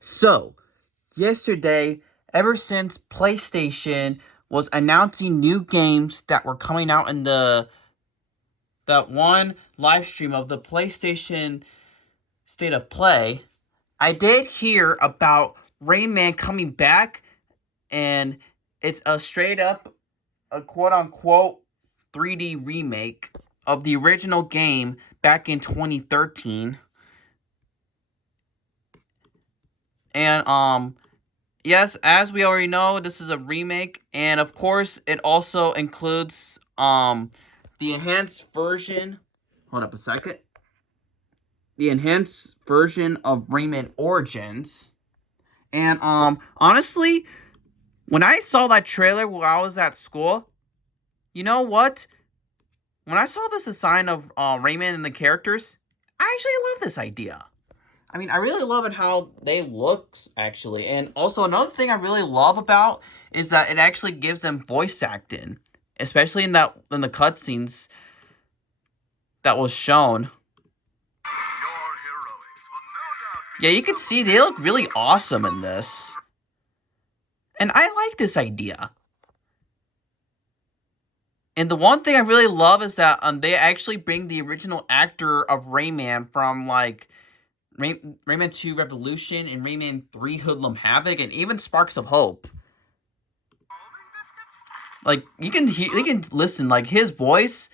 So, yesterday, ever since PlayStation was announcing new games that were coming out in that one live stream of the PlayStation State of Play, I did hear about Rayman coming back, and it's a straight up, a quote unquote 3D remake of the original game back in 2013. And yes, as we already know, this is a remake, and of course, it also includes the enhanced version. Hold up a second. The enhanced version of Rayman Origins, and honestly, when I saw that trailer while I was at school, you know what? When I saw this design of Rayman and the characters, I actually love this idea. I mean, I really love it how they look, actually. And also, another thing I really love about is that it actually gives them voice acting. Especially in the cutscenes that was shown. Yeah, you can see they look really awesome in this. And I like this idea. And the one thing I really love is that they actually bring the original actor of Rayman from, like, Rayman 2 Revolution and Rayman 3 Hoodlum Havoc and even Sparks of Hope. Like, you can listen, like, his voice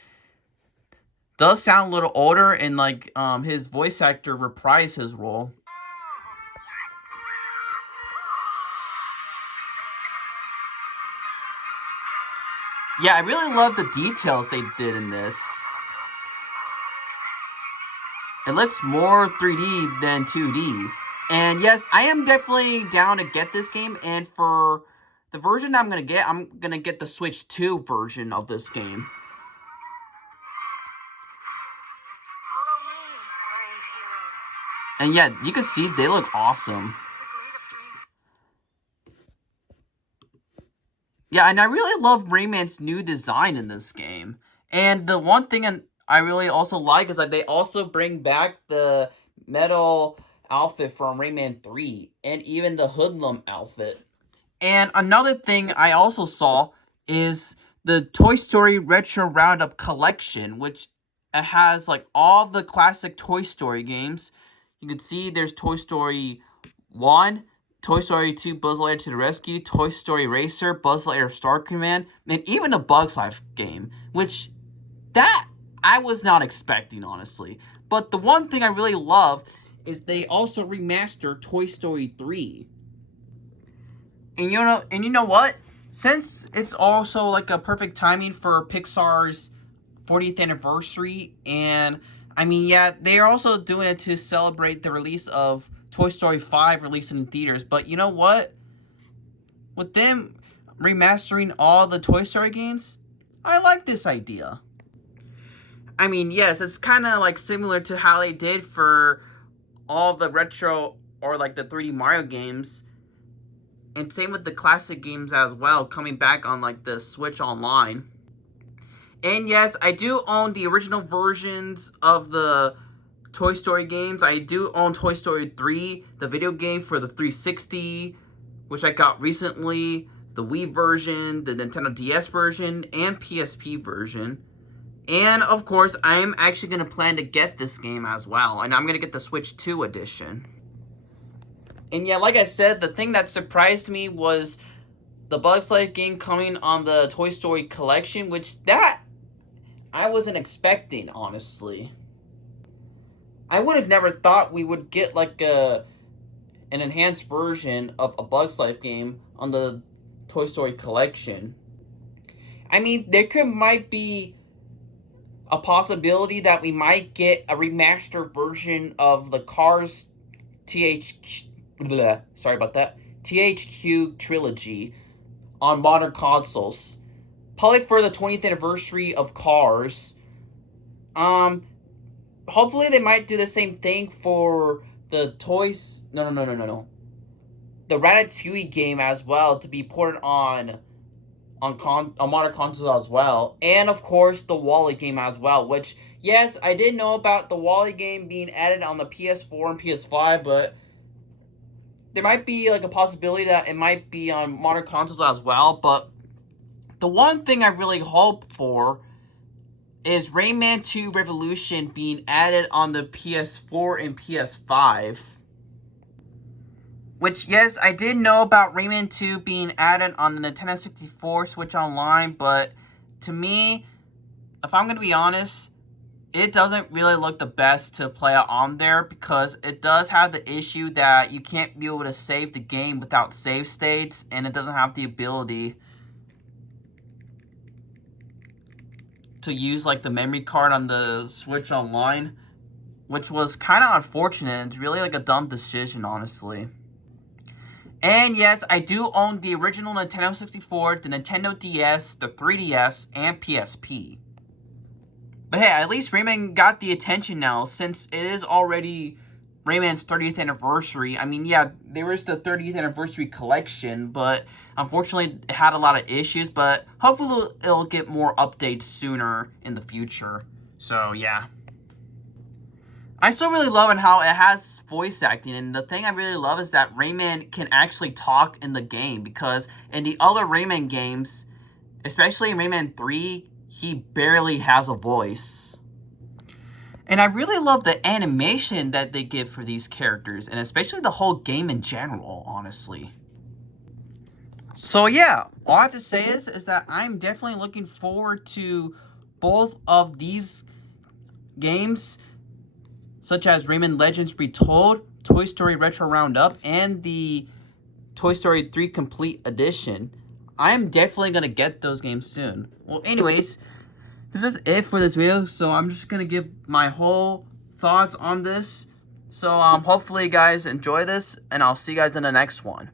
does sound a little older, and, like, his voice actor reprised his role. Yeah, I really love the details they did in this. It looks more 3D than 2D. And yes, I am definitely down to get this game, and for the version that I'm going to get the Switch 2 version of this game. And yeah, you can see they look awesome. Yeah, and I really love Rayman's new design in this game. And the one thing I really also like is that they also bring back the metal outfit from Rayman 3 and even the Hoodlum outfit. And another thing I also saw is the Toy Story Retro Roundup collection, which has like all of the classic Toy Story games. You can see there's Toy Story 1, Toy Story 2, Buzz Lightyear to the Rescue, Toy Story Racer, Buzz Lightyear Star Command, and even a Bug's Life game, which that I was not expecting, honestly. But the one thing I really love is they also remastered Toy Story 3. And you know what? Since it's also like a perfect timing for Pixar's 40th anniversary, and I mean, yeah, they are also doing it to celebrate the release of Toy Story 5 released in theaters. But you know what? With them remastering all the Toy Story games, I like this idea. I mean, yes, it's kind of like similar to how they did for all the retro or like the 3D Mario games. And same with the classic games as well, coming back on like the Switch Online. And yes, I do own the original versions of the Toy Story games. I do own Toy Story 3, the video game for the 360, which I got recently, the Wii version, the Nintendo DS version, and PSP version. And of course, I am actually going to plan to get this game as well, and I'm going to get the Switch 2 edition. And yeah, like I said, the thing that surprised me was the Bugs Life game coming on the Toy Story collection, which that I wasn't expecting, honestly. I would have never thought we would get like an enhanced version of a Bugs Life game on the Toy Story collection. I mean, might be a possibility that we might get a remastered version of the Cars THQ trilogy on modern consoles. Probably for the 20th anniversary of Cars. Hopefully they might do the same thing for the toys. No. The Ratatouille game as well to be ported on modern consoles as well, and of course the Wall-E game as well. Which yes, I did know about the Wall-E game being added on the PS4 and PS5, but there might be like a possibility that it might be on modern consoles as well, but the one thing I really hope for is Rayman 2 Revolution being added on the PS4 and PS5. Which, yes, I did know about Rayman 2 being added on the Nintendo 64 Switch Online, but to me, if I'm going to be honest, it doesn't really look the best to play on there because it does have the issue that you can't be able to save the game without save states, and it doesn't have the ability to use like the memory card on the Switch Online, which was kind of unfortunate. It's really like a dumb decision, honestly. And yes, I do own the original Nintendo 64, the Nintendo DS, the 3DS, and PSP. But hey, at least Rayman got the attention now, since it is already Rayman's 30th anniversary. I mean, yeah, there is the 30th anniversary collection, but unfortunately it had a lot of issues, but hopefully it'll get more updates sooner in the future. So, yeah. I still really love it how it has voice acting, and the thing I really love is that Rayman can actually talk in the game, because in the other Rayman games, especially in Rayman 3, he barely has a voice. And I really love the animation that they give for these characters, and especially the whole game in general, honestly. So yeah, all I have to say is that I'm definitely looking forward to both of these games, such as Rayman Legends Retold, Toy Story Retro Roundup, and the Toy Story 3 Complete Edition. I'm definitely going to get those games soon. Well, anyways, this is it for this video, so I'm just going to give my whole thoughts on this. So, hopefully you guys enjoy this, and I'll see you guys in the next one.